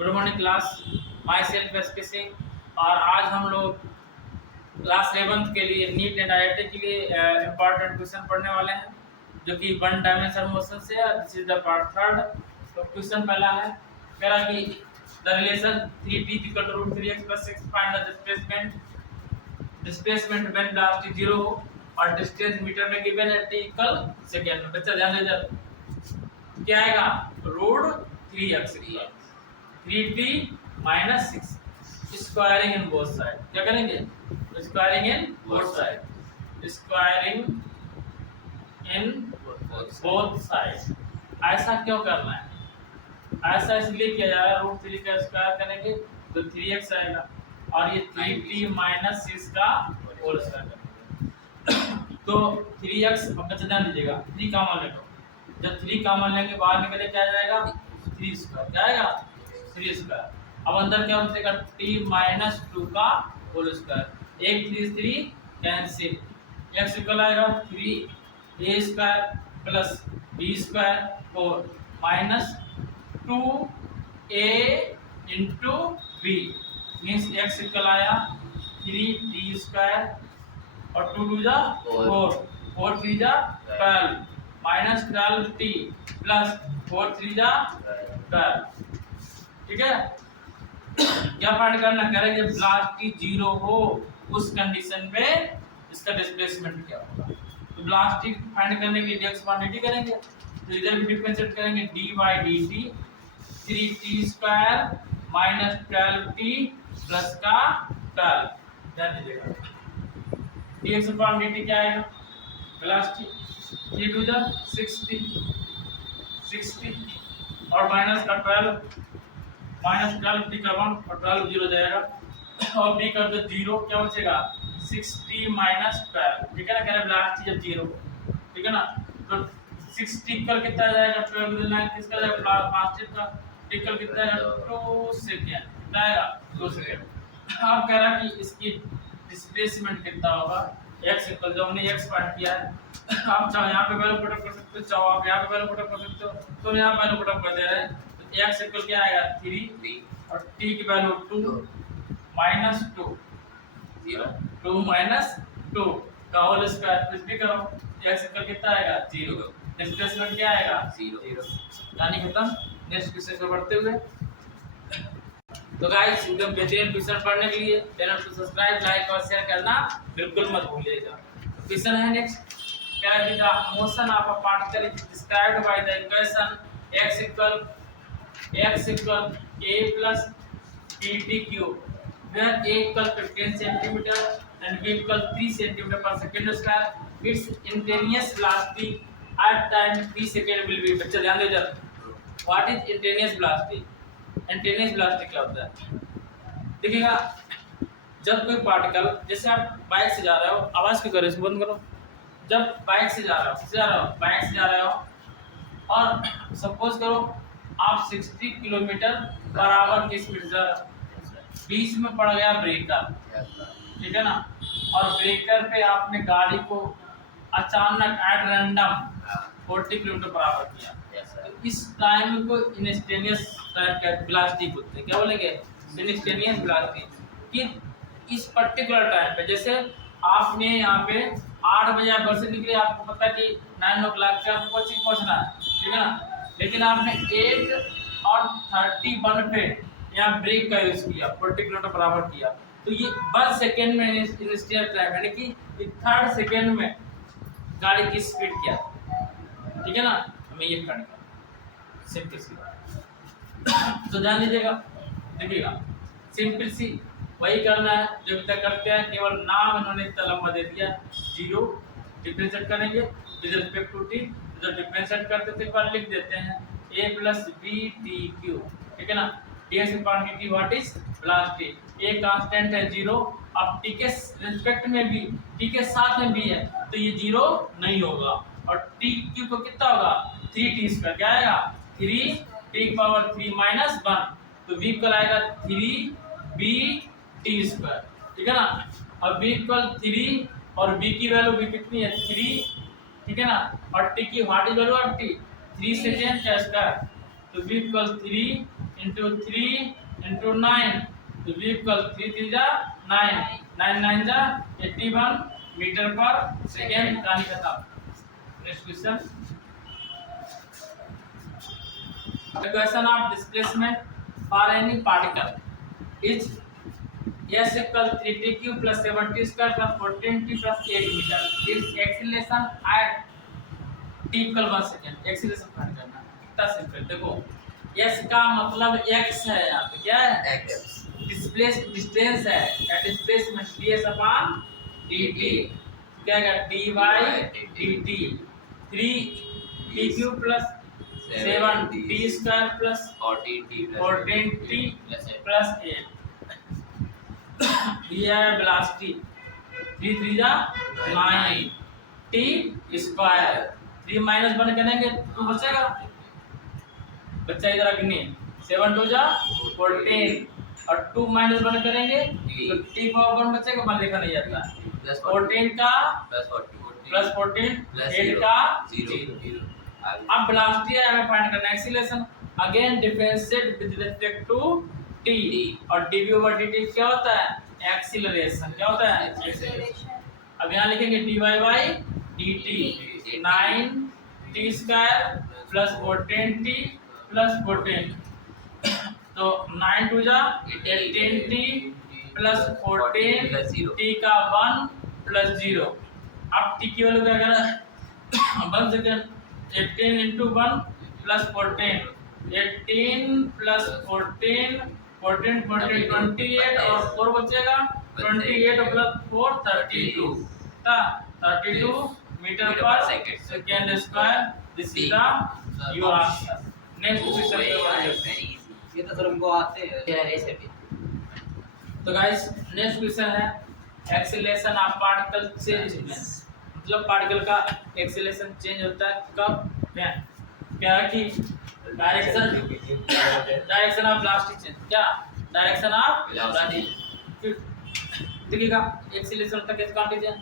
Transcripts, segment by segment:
Good morning class. Myself SK Singh. और आज हम लोग क्लास 11th के लिए नीट एंड आईआईटी के लिए इम्पॉर्टेंट क्वेश्चन पढ़ने वाले हैं, जो कि वन डायमेंशनल मोशन से है। This is the part third. तो क्वेश्चन पहला है, कह रहा कि the relation 3t = √3x + 6 find the displacement when velocity 0 हो और डिस्टेंस मीटर में गिवन है t = सेकंड में। बच्चा ध्यान दे, क्या आएगा √3x 3t - 6 squaring in both side. क्या करेंगे? Squaring in both side, squaring in both side. ऐसा क्यों करना है? ऐसा इसलिए किया जा रहा है, √3 का स्क्वायर करेंगे तो 3x आएगा और ये 3t - 6 का होल स्क्वायर करेंगे तो 3x। अब बच्चा ध्यान दीजिएगा, 3 कॉमन ले लो। जब 3 कॉमन लेंगे बाहर निकले क्या आ जाएगा? 3 स्क्वायर। क्या आएगा? 3 स्क्वायर। अब अंदर क्या बचेगा? t - 2 का whole square. 1 3 3 cancel. x equal आएगा 3a square plus b square 4 minus 2a into b means x equal आया 3t स्क्वायर और 2 2 जा 4 4 3 जा 12 माइनस 12t प्लस 4 3 जा 12। ठीक है। क्या फाइंड करना? कह रहे हैं जब वेलोसिटी 0 हो उस कंडीशन में इसका डिस्प्लेसमेंट क्या होगा। तो वेलोसिटी फाइंड करने के लिए dx क्वांटिटी करेंगे, तो इधर भी डिफरेंशिएट करेंगे dy/dt 3t square minus 12t plus का 12। ध्यान दीजिएगा, dx क्वांटिटी क्या आएगा? वेलोसिटी 3 2 जा 60 और माइनस का 12 -12t का 1 और 12 0 जाएगा और b कर दो 0। क्या बचेगा? 60 - 12। ठीक है ना। कह रहे वेलोसिटी जब 0, ठीक है ना, तो 60 कल कितना जाएगा? 12 गुना किसका जाएगा? पॉजिटिव का। टिकल कितना जाएगा? 2 सेकंड। कितना आएगा? 2 सेकंड। अब कह रहा कि इसकी डिस्प्लेसमेंट कितना होगा? x इक्वल, जो हमने x फाइंड किया है, आप चाहो यहाँ पे वैल्यू पुट अप कर सकते हो, चाहो आप यहाँ पे वैल्यू पुट अप कर सकते हो, तो यहाँ वैल्यू पुट अप कर दे रहे हैं। x इक्वल क्या आएगा? 3 और t की वैल्यू 2 माइनस 2 0 2 माइनस 2 का होल स्क्वायर। कुछ भी करो, x इक्वल कितना आएगा? 0। डिस्प्लेसमेंट क्या आएगा? 0। यानी खत्म। नेक्स्ट क्वेश्चन को बढ़ते हुए, तो गाइस एकदम बेहतरीन क्वेश्चन पढ़ने के लिए चैनल को सब्सक्राइब, लाइक और शेयर करना बिल्कुल मत भूलिएगा। क्वेश्चन है नेक्स्ट, क्या है? The motion of a particle is described by the equation x equal a plus pt cube where a equal 15 centimeter and b equal 3 centimeter per second square. Its instantaneous velocity at time 3 second will be। बच्चा ध्यान दे जरा, what is instantaneous velocity? instantaneous velocity क्या होता है? देखिएगा, जब कोई particle, जैसे आप बाइक से जा रहे हो, आवाज क्यों कर रहे हो? इसको बंद करो। जब बाइक से जा रहे हो, बाइक से जा रहे हो और सपोज करो आप 60 किलोमीटर पर आवर की स्पीड से, बीच में पड़ गया ब्रेकर, ठीक है ना, और ब्रेकर पे आपने गाड़ी को अचानक at random 40 kilometre per hour किया, तो इस टाइम को इंस्टेंटेनियस टाइम का वेलोसिटी बोलते हैं। क्या बोलेंगे? Instantaneous velocity. कि इस पर्टिकुलर टाइम पे, जैसे आपने यहाँ पे 8 बजे आप घर से निकले, आपको पता है कि 9 o'clock से आपको कोचिंग पहुँचना है, ठीक है ना, लेकिन आपने 8:31 पे यहाँ ब्रेक का यूज किया, 40 किलोमीटर पर आवर किया, तो ये 1 सेकेंड में इंस्टेंट टाइम, यानी कि 3rd सेकेंड में गाड़ी की स्पीड क्या, ठीक है ना, हमें ये करना सिंपल सी बात। तो ध्यान दीजिएगा, देखिएगा सिंपल सी वही करना है जो अभी तक करते हैं, केवल नाम इन्होंने इतना लंबा दे दिया 0। डिफरेंशिएट करेंगे विद रिस्पेक्ट टू t, जब डिफरेंशिएट करते थे एक बार लिख देते हैं a + b t क्यूब, ठीक है ना। dx quantity what is velocity, a constant है 0। अब t के रिस्पेक्ट में भी, t के साथ में भी है, तो ये 0 नहीं होगा और t क्यूब को कितना होगा? 3t square. क्या आएगा? 3t⁻³ - 1, तो v इक्वल आएगा 3bt स्क्वायर, ठीक है ना। अब v इक्वल 3 और b की वैल्यू भी कितनी है? 3, ठीक है ना, और t की what is value of t? 3 second का स्क्वायर, तो v इक्वल 3 इंटू 3 इंटू 9 तो v इक्वल 3 3 जा 9 9 9 जा 81 मीटर पर सेकेंड। कहानी खत्म। Next question, question of displacement for any particle is s equals 3t cube plus 7t square plus 14t plus 8 meter is acceleration at t equal 1 second। Acceleration find करना है, कितना simple. देखो s का मतलब x है, यहाँ पे क्या है x, डिस्टेंस है, at displacement ds upon dt क्या है dy dt 3t cube plus 7t square plus 14t plus 8 ये है वेलोसिटी 3 3 जा 9 t स्क्वायर 3 माइनस 1 करेंगे तो बचेगा, बच्चा इधर अग्नि 7 2 जा 14 और 2 माइनस 1 करेंगे तो t पावर 1 बचेगा, 1 लिखा नहीं जाता, 14 का प्लस 14 8 का 0। अब वेलोसिटी हमें फाइंड करना है, acceleration again differentiate with respect to t और dv ओवर dt क्या होता है एक्सीलरेशन, क्या होता है एक्सीलरेशन। अब यहाँ लिखेंगे dy by dt 9t square plus 14t plus 14 तो 9 2 जा 18t प्लस 14t का 1 प्लस 0। अब t की वैल्यू क्या करें 1 सेकंड 18 into 1 प्लस 14 18 प्लस 14 14 14 28 और 4 बचेगा 28 प्लस 4 32 ता 32 मीटर पर second square. This is the your answer. Next question पे बढ़ते हैं, ये तो सर हमको आते हैं यार ऐसे भी। तो गाइस नेक्स्ट क्वेश्चन है एक्सीलरेशन ऑफ पार्टिकल चेंजमेंट, मतलब पार्टिकल का एक्सीलरेशन चेंज होता है कब क्या कि डायरेक्शन ऑफ वेलोसिटी चेंज, क्या डायरेक्शन ऑफ वेलोसिटी। देखिएगा एक्सीलरेशन होता है किस क्वांटिटी है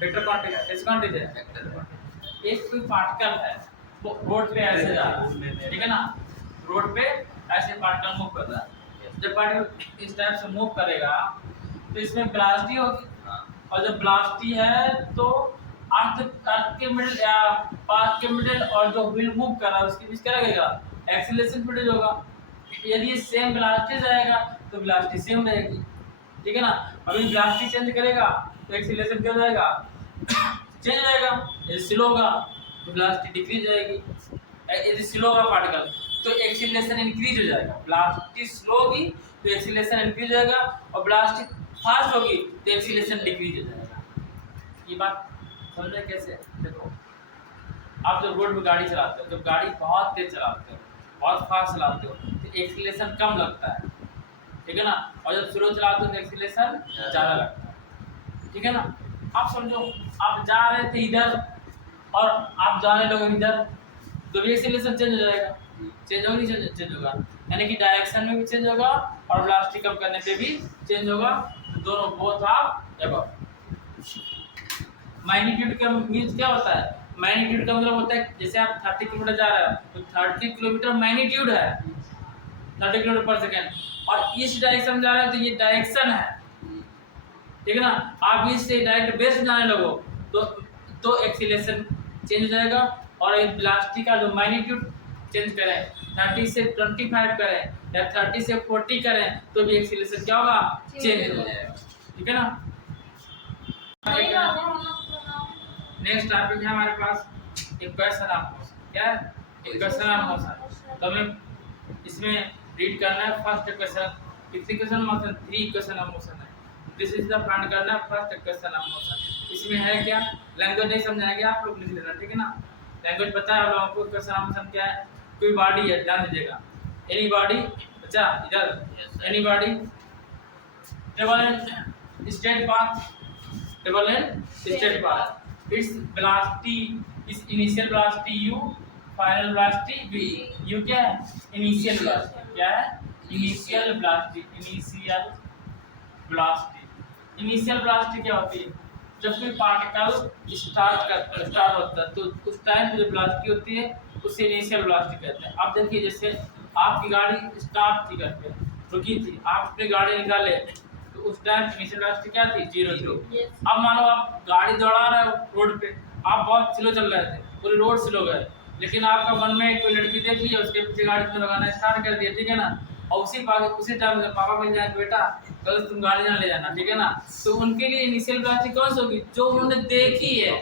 वेक्टर क्वांटिटी, किस क्वांटिटी है वेक्टर। एक कोई पार्टिकल है वो रोड पे ऐसे जा रहा है, ठीक है ना, रोड पे ऐसे पार्टिकल मूव कर रहा है, जब पार्टिकल इस टाइप से मूव करेगा तो इसमें वेलोसिटी होगी, और जब वेलोसिटी है तो अर्थ के मिडिल या पाथ के मिडिल और जो व्हील मूव कर रहा है उसके बीच क्या लगेगा एक्सीलरेशन प्रोड्यूस होगा। यदि ये सेम वेलोसिटी जाएगा तो वेलोसिटी सेम रहेगी, ठीक है ना। अभी वेलोसिटी चेंज करेगा तो एक्सीलरेशन क्या हो जाएगा चेंज हो जाएगा। यदि स्लो होगा तो वेलोसिटी डिक्रीज जाएगी, यदि स्लो होगा पार्टिकल तो एक्सीलरेशन इंक्रीज हो जाएगा। वेलोसिटी स्लो होगी तो एक्सीलरेशन इंक्रीज हो जाएगा, और वेलोसिटी फास्ट होगी तो एक्सीलरेशन डिक्रीज हो जाएगा। ये बात समझ रहे कैसे। देखो आप जब रोड पे गाड़ी चलाते हो, जब गाड़ी बहुत तेज चलाते हो बहुत फास्ट चलाते हो तो एक्सीलरेशन कम लगता है, ठीक है ना, और जब स्लो चलाते हो तो एक्सीलरेशन ज़्यादा लगता है, ठीक है ना। आप समझो आप जा रहे थे इधर और आप जाने लगे इधर तो भी एक्सीलरेशन चेंज हो जाएगा, चेंज होगा नहीं चेंज होगा, यानी कि डायरेक्शन में भी चेंज होगा और वेलोसिटी कम करने पे भी चेंज होगा, दोनों बोथ ऑफ एबव। मैग्नीट्यूड का मीन्स क्या होता है, मैग्नीट्यूड का मतलब होता है जैसे आप 30 किलोमीटर जा रहे हो तो 30 किलोमीटर मैग्नीट्यूड है 30 किलोमीटर पर सेकेंड, और इस डायरेक्शन में जा रहे हो तो ये डायरेक्शन है, ठीक है ना। आप इससे डायरेक्ट बेस जाने लगो तो एक्सीलरेशन चेंज हो जाएगा, और वेलोसिटी का जो मैग्नीट्यूड चेंज करें 30 से 25 करें या 30 से 40 करें तो भी एक्सीलरेशन क्या होगा चेंज हो जाएगा, ठीक है ना। नेक्स्ट टॉपिक है हमारे पास इक्वेशन ऑफ मोशन, क्या है इक्वेशन ऑफ मोशन। तो हमें इसमें रीड करना है फर्स्ट इक्वेशन, कितनी equation motion 3 equation of motion है। दिस इज द फाइंड करना है फर्स्ट इक्वेशन ऑफ मोशन। इसमें है क्या लैंग्वेज नहीं समझाएंगे आप लोग लिख लेना, ठीक है ना। लैंग्वेज पता है आप लोगों को इक्वेशन ऑफ मोशन क्या है। कोई बॉडी है ध्यान दीजिएगा, एनी बॉडी बच्चा इधर any body travel in straight path, travel in straight path, its velocity is initial velocity u, final velocity v। u क्या है initial velocity, क्या है initial velocity, initial velocity क्या होती है जब कोई पार्टिकल स्टार्ट होता है तो उस टाइम जो वेलोसिटी होती है उसे इनिशियल वेलोसिटी कहते हैं। अब देखिए जैसे आपकी गाड़ी स्टॉप थी, घर पे रुकी थी, आप अपनी गाड़ी निकाले तो उस टाइम इनिशियल वेलोसिटी क्या थी? 0 थी। अब मान लो आप गाड़ी दौड़ा रहे हो रोड पे, आप बहुत स्लो चल रहे थे, पूरी रोड स्लो गए, लेकिन आपका मन में कोई लड़की देख ली, उसके पीछे गाड़ी में लगाना स्टार्ट कर दिया, ठीक है ना, और उसी टाइम से पापा मिल जाए, बेटा कल तुम गाड़ी ना ले जाना, ठीक है ना, तो उनके लिए इनिशियल वेलोसिटी कौन सी होगी? जो उन्होंने देखी है,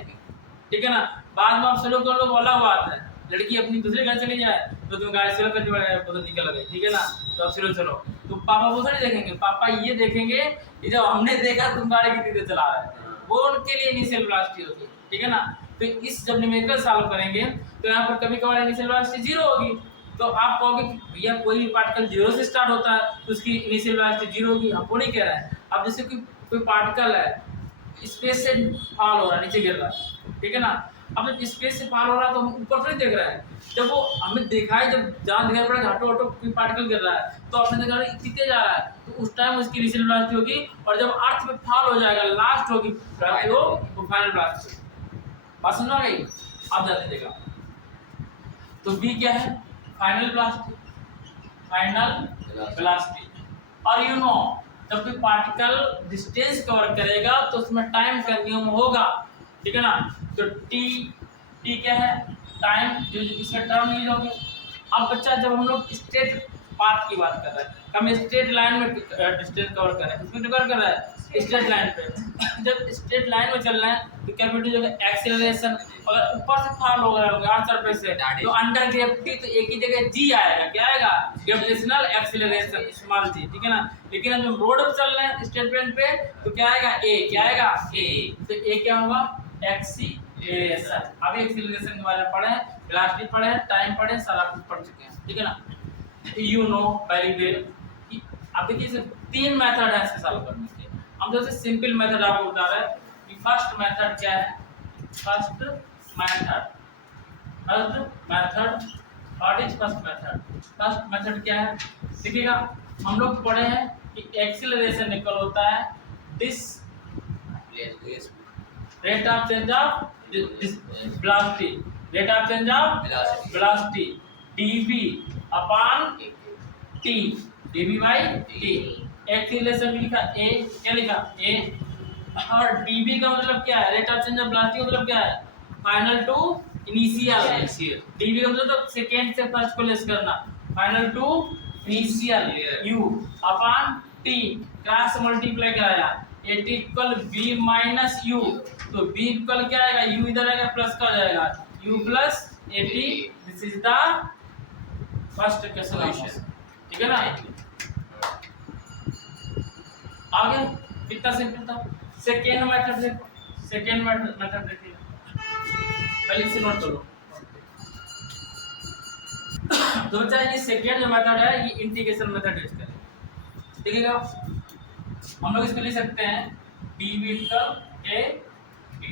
ठीक है ना। बाद में आप स्लो कर लो वो अलग बात है, लड़की अपनी दूसरी गाड़ी चली जाए तो तुम गाड़ी स्लो करने वाले पता निकल गई, ठीक है ना, तो आप स्लो चलो, तो पापा वो थोड़ी देखेंगे, पापा ये देखेंगे कि जब हमने देखा तुम गाड़ी कितनी तेज चला रहे हो, वो उनके लिए इनिशियल वेलोसिटी होती है, ठीक है ना। तो इस जब न्यूमेरिकल सॉल्व करेंगे तो यहाँ पर कभी कभार इनिशियल वेलोसिटी 0 होगी, तो आप कहोगे कि भैया कोई भी पार्टिकल 0 से स्टार्ट होता है तो उसकी इनिशियल वेलोसिटी 0 होगी, हम वो नहीं कह रहे हैं। अब जैसे कोई पार्टिकल है स्पेस से फॉल हो रहा है, नीचे गिर रहा है, ठीक है ना, अब जब स्पेस से फॉल हो रहा है तो हम ऊपर थोड़ी देख रहे हैं, जब वो हमें देखा है, जब जहाँ दिखाई पड़ा हटो हटो कोई पार्टिकल गिर रहा है तो आपने देखा इतनी तेज आ रहा है, तो उस टाइम उसकी इनिशियल वेलोसिटी होगी, और जब अर्थ में फॉल हो जाएगा लास्ट होगी वो फाइनल वेलोसिटी। बात समझ आ गई? आप जाते देखा तो v क्या है? Final velocity, final velocity. और यू नो जब कोई पार्टिकल डिस्टेंस कवर करेगा तो उसमें टाइम का नियम होगा, ठीक है ना, तो टी क्या है? टाइम, जो इसमें टर्म यूज होगी। अब बच्चा जब हम लोग स्ट्रेट पाथ की बात कर रहे हैं, हम स्ट्रेट लाइन में डिस्टेंस कवर कर रहे हैं, किसमें कवर कर रहा है? स्ट्रेट लाइन पे। जब स्ट्रेट लाइन में चल रहे हैं तो कैपिटल जो एक्सेलरेशन, अगर ऊपर से फॉल हो रहा है अर्थ सरफेस से तो अंडर ग्रेविटी तो एक ही जगह जी आएगा, क्या आएगा? ग्रेविटेशनल एक्सेलरेशन, स्मॉल जी, ठीक है ना। लेकिन हम जब रोड पे चल रहे हैं स्ट्रेट लाइन पे तो क्या आएगा? ए, क्या आएगा? ए, तो ए क्या होगा? एक्सीलरेशन। अभी एक्सीलरेशन के बारे में पढ़े, वेलोसिटी पढ़े, टाइम पढ़े, सारा कुछ पढ़ चुके हैं, ठीक है ना। You know very well. अब देखिए सिर्फ 3 मेथड है इसको सॉल्व करने के। हम जैसे सिंपल मेथड आपको बता रहे हैं कि फर्स्ट मेथड क्या है? First method what is first method? First method क्या है? देखिएगा हम लोग पढ़े हैं कि एक्सीलरेशन इक्वल होता है this rate of change of velocity, rate of change of velocity dv upon t, dv by t। Acceleration भी लिखा a, क्या लिखा? a, और dv का मतलब क्या है? Rate of change of velocity का मतलब क्या है? Final to initial. dv का मतलब तो सेकंड से फर्स्ट को लेस करना, final to initial u upon t, cross multiply कराया at equal b minus u, तो b इक्वल क्या आएगा? u इधर आएगा प्लस का हो जाएगा u plus at। This is the first question, ठीक है ना। आगे कितना सिंपल था। सेकेंड मेथड देखो, सेकेंड मेथड देखिए, पहले से नोट करो। तो बच्चा ये सेकेंड जो मेथड है ये इंटीग्रेशन मेथड यूज करें, ठीक है। हम लोग इसको लिख सकते हैं dv equal a dt,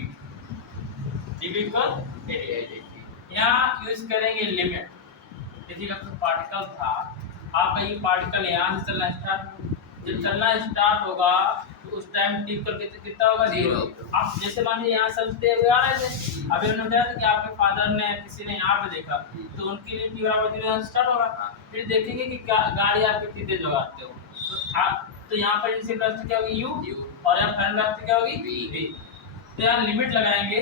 dv equal a dt। यहाँ यूज करेंगे लिमिट। देखिएगा तो पार्टिकल था, आपका ये पार्टिकल यहाँ से चलना स्टार्ट, जब चलना स्टार्ट होगा तो उस टाइम टी इक्वल कितना होगा? 0। आप जैसे मान लीजिए यहाँ चलते हुए आ रहे थे, अभी उन्होंने बताया था कि आपके फादर ने किसी ने यहाँ पे देखा तो उनके लिए टी बराबर 0 स्टार्ट होगा। फिर देखेंगे कि गाड़ी आप कितनी तेज लगाते हो, तो यहाँ पर इनिशियल वेलोसिटी क्या होगी? u, और यहाँ फाइनल वेलोसिटी क्या होगी? v। तो यहाँ लिमिट लगाएंगे,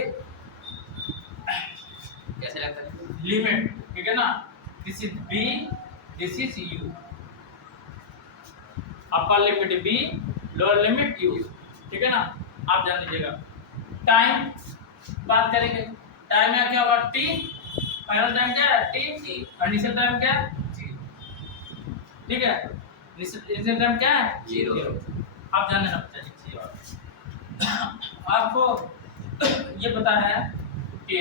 कैसे लगता है? लिमिट, ठीक है ना। This is b, this is u, upper limit b, lower limit u, ठीक है ना। आप जान लीजिएगा। टाइम बात करेंगे, टाइम यहाँ क्या होगा? t, फाइनल टाइम क्या है? t, और इनिशियल टाइम क्या है? 0, ठीक है। इनिशियल टाइम क्या है? 0। आप जान लेना बच्चा। आपको ये पता है कि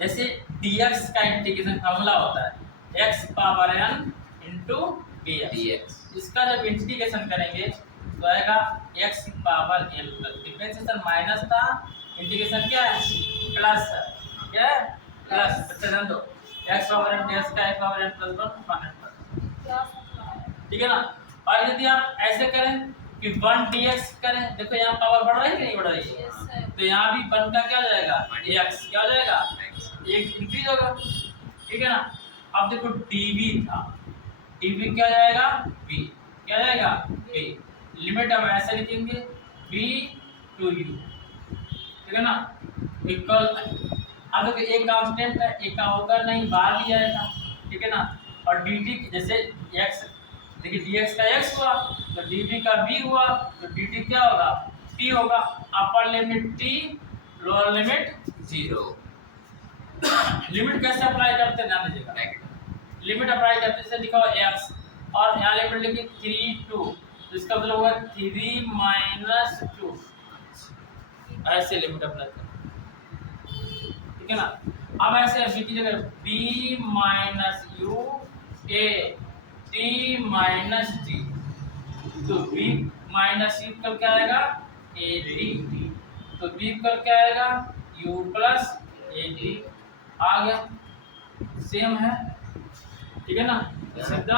जैसे dx का इंटीग्रेशन फॉर्मूला होता है x power n into dx। इसका जब इंटीग्रेशन करेंगे तो आएगा x power n plus, differentiation minus था, इंटीग्रेशन क्या है? प्लस है, क्या है? प्लस। बच्चा ध्यान दो, x पावर n dx का x पावर n प्लस 1 ठीक है ना। और यदि आप ऐसे करें कि 1 dx करें, देखो यहाँ पावर बढ़ रही है कि नहीं बढ़ रही है? तो यहाँ भी 1 का क्या हो जाएगा? x क्या हो जाएगा? एक इंक्रीज होगा, ठीक है ना। अब देखो dv था, dv क्या जाएगा v, क्या जाएगा v। लिमिट अब ऐसे लिखेंगे v टू u, ठीक है ना, इक्वल। अब देखो एक कांस्टेंट है, एक का होगा नहीं, बाहर लिया जाएगा, ठीक है ना। और dt जैसे x, देखिए dx का x हुआ तो dv का v हुआ, तो dt क्या होगा t होगा। Upper limit t, lower limit 0 limit कैसे अप्लाई करते हैं ध्यान दीजिएगा। लिमिट अप्लाई करते जैसे लिखा हुआ x और यहाँ लिमिट लिखी 3 2, तो इसका मतलब होगा 3 माइनस 2, ऐसे लिमिट अप्लाई करें, ठीक है ना। अब ऐसे b की जगह b minus u a t minus d, तो b माइनस u कल क्या आएगा a d, तो b कल क्या आएगा u प्लस a d आ गया, सेम है, ठीक है ना। This is the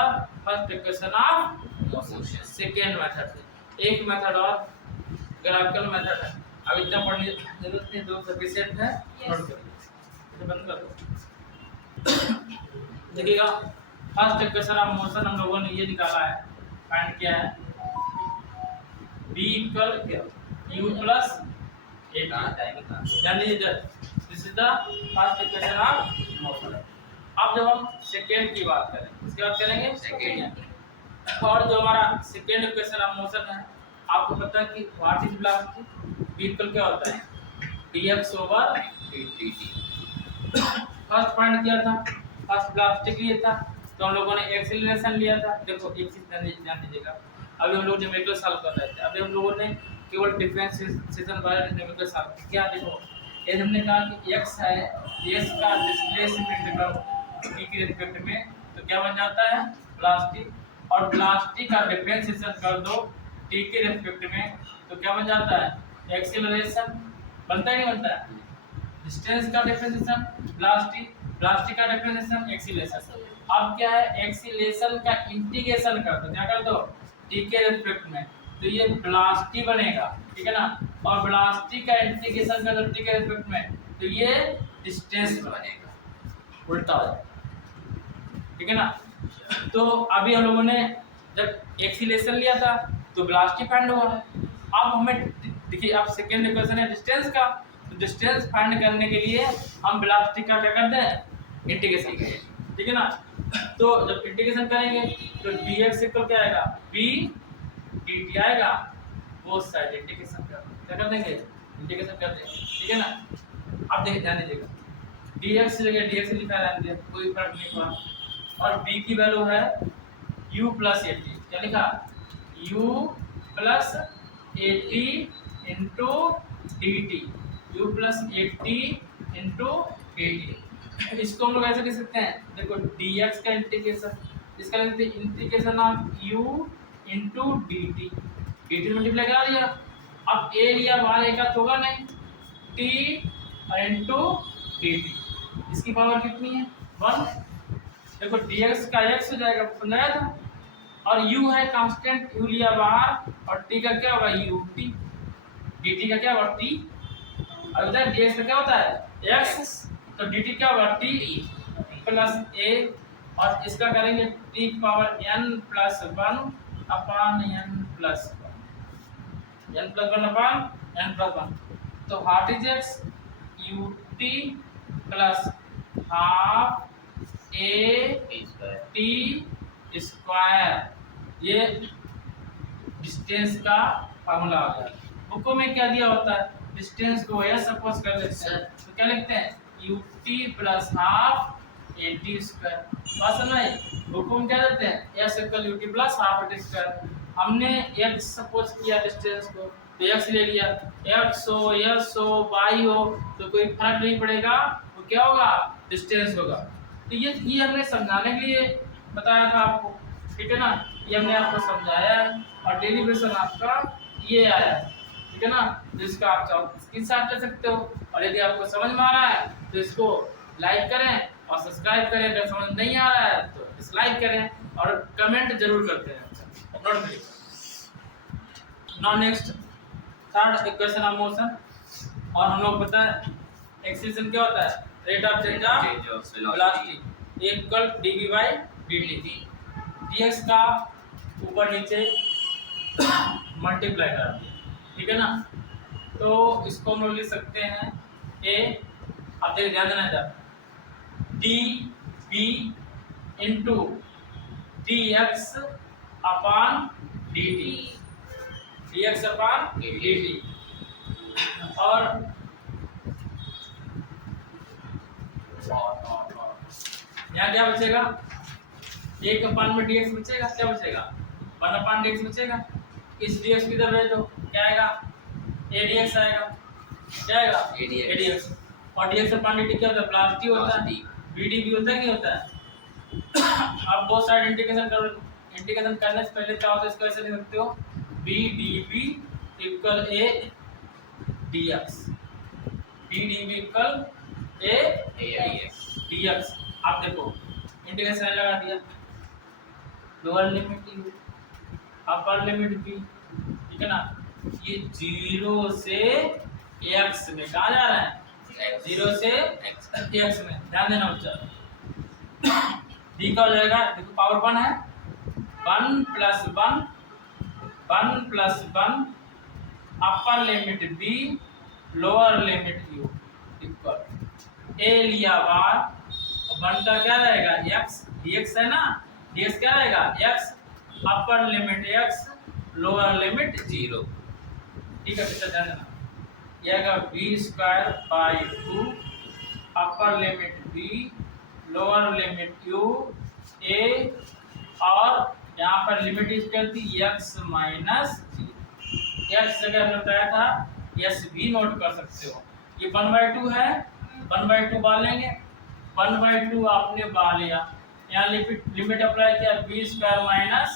first equation of motion. Second method, एक मेथड और ग्राफिकल मेथड है, अब इतना पढ़ने की जरूरत नहीं, दो सफिशिएंट है, नोट करिए, इसे बंद कर दो। देखिएगा फर्स्ट इक्वेशन ऑफ मोशन हम लोगों ने ये निकाला है, फाइंड किया है b equal u plus a t, यानी this is the first equation of motion. अब जब हम सेकेंड की बात करें, इसके बाद करेंगे सेकेंड, और जो हमारा सेकेंड इक्वेशन ऑफ मोशन है, आपको पता है कि what is velocity, v equal क्या होता है dx over dt। First point किया था, फर्स्ट वेलोसिटी के लिए था, तो हम लोगों ने एक्सीलरेशन लिया था। देखो एक चीज ध्यान दीजिएगा, अभी हम लोग न्यूमेरिकल सॉल्व कर रहे थे, अभी हम लोगों ने केवल डिफरेंशिएशन वाला न्यूमेरिकल सॉल्व किया। देखो ये हमने कहा कि x है, x का डिस्प्लेसमेंट का t के रिस्पेक्ट में, तो क्या बन जाता है वेलोसिटी, और वेलोसिटी का डिफरेंशिएशन कर दो t के रिस्पेक्ट में, तो क्या बन जाता है एक्सीलरेशन, बनता है नहीं बनता है। डिस्टेंस का डिफरेंशिएशन वेलोसिटी, वेलोसिटी का डिफरेंशिएशन एक्सीलरेशन। अब क्या है एक्सीलरेशन का इंटीग्रेशन कर दो, क्या कर दो t के रिस्पेक्ट में, तो ये वेलोसिटी बनेगा, ठीक है ना। और वेलोसिटी का इंटीग्रेशन कर दो t के रिस्पेक्ट में, तो ये डिस्टेंस बनेगा, उल्टा हो जाएगा, ठीक है ना। तो अभी हम लोगों ने जब एक्सीलरेशन लिया था तो वेलोसिटी फाइंड हुआ, अब हमें देखिए अब सेकेंड इक्वेशन है डिस्टेंस का, तो डिस्टेंस फाइंड करने के लिए हम वेलोसिटी का क्या करते हैं इंटीग्रेशन करेंगे, ठीक है ना। तो जब इंटीग्रेशन करेंगे तो dx इक्वल क्या आएगा b dt आएगा, बोथ साइड इंटीग्रेशन क्या कर देंगे इंटीग्रेशन कर देंगे, ठीक है ना। अब देखिए ध्यान दीजिएगा, dx की जगह dx लिखा है, कोई फर्क नहीं पड़ा, और b की वैल्यू है u प्लस a t, क्या लिखा u plus a t into dt, u plus a t into dt। इसको हम लोग ऐसे लिख सकते हैं, देखो dx का इंटीग्रेशन, इसका लिखते हैं integration of u into dt, dt multiply करा दिया। अब a लिया बाहर, एक का होगा नहीं, t इंटू dt, इसकी पावर कितनी है 1। देखो dx का x हो जाएगा, समझाया था, और u है कांस्टेंट, u लिया बाहर, और t का क्या होगा ut, dt का क्या होगा t, और उधर dx का क्या होता है x, तो dt क्या होगा t प्लस a, और इसका करेंगे t पावर n प्लस 1 अपान n प्लस 1, n प्लस 1 अपान n प्लस 1, तो what is x ut plus half a t square, ये डिस्टेंस का फार्मूला आ गया। बुकों में क्या दिया होता है, डिस्टेंस को यह सपोज कर लेते हैं, तो क्या लिखते हैं ut plus half at square, बात समझ आई। बुकों में क्या देते हैं s equal ut plus half at square, हमने x सपोज किया डिस्टेंस को, तो x ले लिया, x हो s हो y हो तो कोई फर्क नहीं पड़ेगा, वो क्या होगा डिस्टेंस होगा। तो ये हमने समझाने के लिए बताया था आपको, ठीक है ना, ये हमने आपको समझाया है, और डेरिवेशन आपका ये आया है, ठीक है ना, जिसका आप चाहो स्क्रीनशॉट ले सकते हो, और यदि आपको समझ में आ रहा है तो इसको लाइक करें और सब्सक्राइब करें, अगर समझ नहीं आ रहा है तो डिसलाइक करें, और कमेंट जरूर करते हैं। Now next third equation of motion, और हम लोग पता है एक्सीलरेशन क्या होता है rate of change of velocity, equal dv by dt। dx का ऊपर नीचे मल्टीप्लाई कर दिया, ठीक है ना। तो इसको हम लोग लिख सकते हैं a, आप देखिए ध्यान देना इधर, dv into dx upon dt, dx upon dt। और यहाँ क्या बचेगा, एक अपान में dx बचेगा, क्या बचेगा 1 अपान dx बचेगा। इस dx की तरफ भेजो, क्या आएगा a dx आएगा, क्या आएगा a dx। और dx अपान dt क्या होता है, प्लस t होता है, bd भी होता है, क्या होता है। अब बोथ साइड इंटीग्रेशन करो, इंटीग्रेशन करने से पहले क्या होता है, इसको ऐसे लिख सकते हो b dv equal a dx, b dv equal a dx। आप देखो इंटीग्रेशन लगा दिया, lower limit u upper limit v, ठीक है ना। ये 0 से x में कहाँ जा रहा है, 0 से x में, ध्यान देना बच्चा। d का हो जाएगा, देखो पावर 1 है, 1 plus 1 1 plus 1 upper limit b lower limit u equal a लिया बार 1 का क्या रहेगा x, dx है ना, dx क्या रहेगा x upper limit x lower limit 0, ठीक है बेटा ध्यान देना। यह आएगा b square by 2 upper limit b lower limit u a, और यहाँ पर लिमिट इसकी थी x माइनस x जगह हमने बताया था s भी नोट कर सकते हो। ये 1/2 है, 1/2 बाल लेंगे, 1/2 आपने बाल लिया, यहाँ लिमिट अप्लाई किया b square minus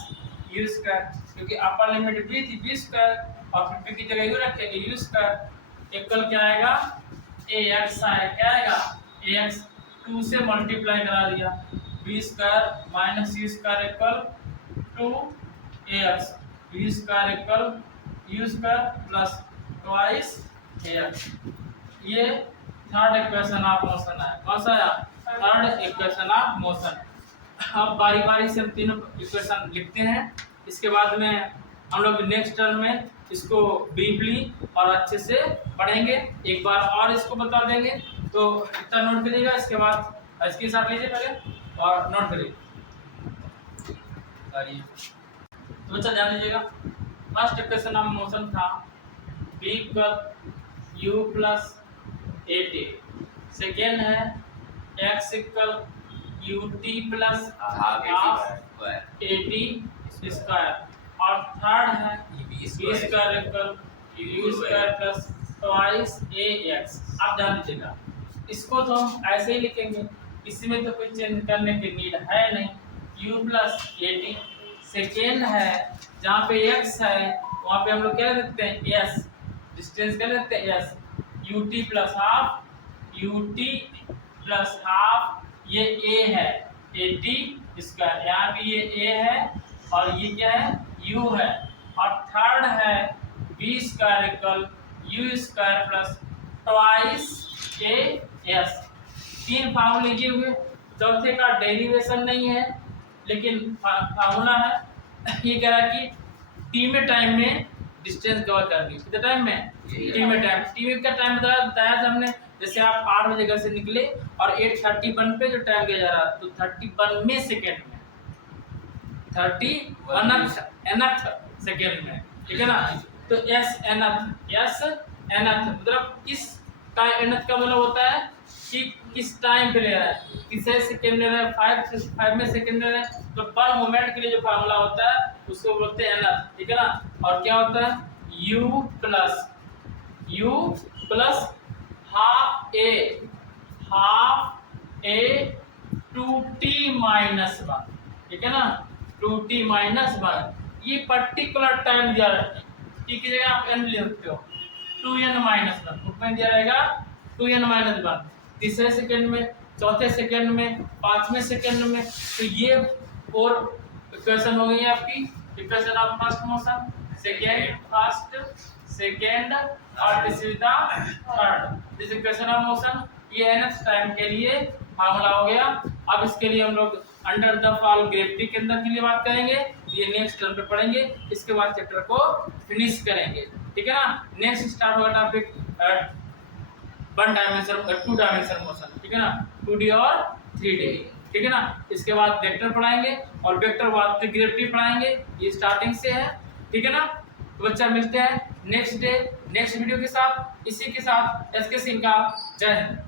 u square, क्योंकि अपर लिमिट b थी b स्क्वायर और फिर b की जगह u रखेंगे u स्क्वायर इक्वल क्या आएगा ax आएगा, क्या आएगा ax 2 से मल्टीप्लाई करा दिया, b square minus u square equal 2ax, b square equal u square plus twice ax। ये थर्ड इक्वेशन ऑफ मोशन है, कौन सा है, थर्ड इक्वेशन ऑफ मोशन। अब बारी बारी से हम तीनों इक्वेशन लिखते हैं, इसके बाद में हम लोग नेक्स्ट टर्म में इसको ब्रीफली और अच्छे से पढ़ेंगे, एक बार और इसको बता देंगे। तो इतना नोट करिएगा, इसके बाद इसके साथ लीजिए पहले और नोट करिए। तो बच्चा ध्यान दीजिएगा, फर्स्ट इक्वेशन ऑफ मोशन था b equal u plus at, second है x equal ut plus half at square, और थर्ड है b square equal u square plus twice ax। आप ध्यान दीजिएगा, इसको तो हम ऐसे ही लिखेंगे, इसमें तो कुछ चेंज करने की नीड है नहीं, u प्लस at। सेकेंड है जहाँ पे x है वहाँ पे हम लोग क्या लिखते हैं s, डिस्टेंस क्या लिखते हैं s, ut plus half, ut plus half, ये a है at स्क्वायर, यहाँ भी ये a है और ये क्या है u है, और थर्ड है b square equal u square plus twice as। तीन फार्मूले लिखे हुए, चौथे का डेरिवेशन नहीं है लेकिन फार्मूला है। ये कह रहा है कि टी में टाइम में डिस्टेंस कवर करनी, कितने टाइम में, टी में टाइम, टी का टाइम बताया था हमने, जैसे आप 8 बजे घर से निकले और 8:31 पे जो टाइम दिया जा रहा तो 31वें सेकेंड में, 31th सेकेंड में, ठीक है ना। तो एस nth मतलब किस टाइम, nth का मतलब होता है कि किस टाइम पे ले रहा है, किसे सेकेंड ले रहा है, 5 में सेकेंड ले रहा है, तो पर मोमेंट के लिए जो फार्मूला होता है उसको बोलते हैं nth, ठीक है ना। और क्या होता है u plus half a 2t minus 1, ठीक है ना, 2t माइनस 1। ये पर्टिकुलर टाइम दिया रहता है, t की जगह आप n ले सकते हो, 2n माइनस 1, उसमें दिया रहेगा 2n माइनस 1, तीसरे सेकंड में, चौथे सेकंड में, पांचवें सेकंड में। तो ये 4 इक्वेशन हो गई है आपकी, equation of first motion, second और this is the third, this equation of motion. ये nth टाइम के लिए फार्मूला हो गया। अब इसके लिए हम लोग अंडर द फॉल ग्रेविटी के अंदर के लिए बात करेंगे, ये नेक्स्ट टर्म पे पढ़ेंगे, इसके बाद चैप्टर को फिनिश करेंगे, ठीक है ना। नेक्स्ट स्टार्ट होगा topic one dimension 2 dimension motion, ठीक है ना, 2D और 3D, ठीक है ना। इसके बाद वेक्टर पढ़ाएंगे और वेक्टर बाद फिर ग्रेविटी पढ़ाएंगे, ये स्टार्टिंग से है, ठीक है ना। तो बच्चा मिलते हैं नेक्स्ट डे नेक्स्ट वीडियो के साथ, इसी के साथ एसके सिंह का जय हिंद।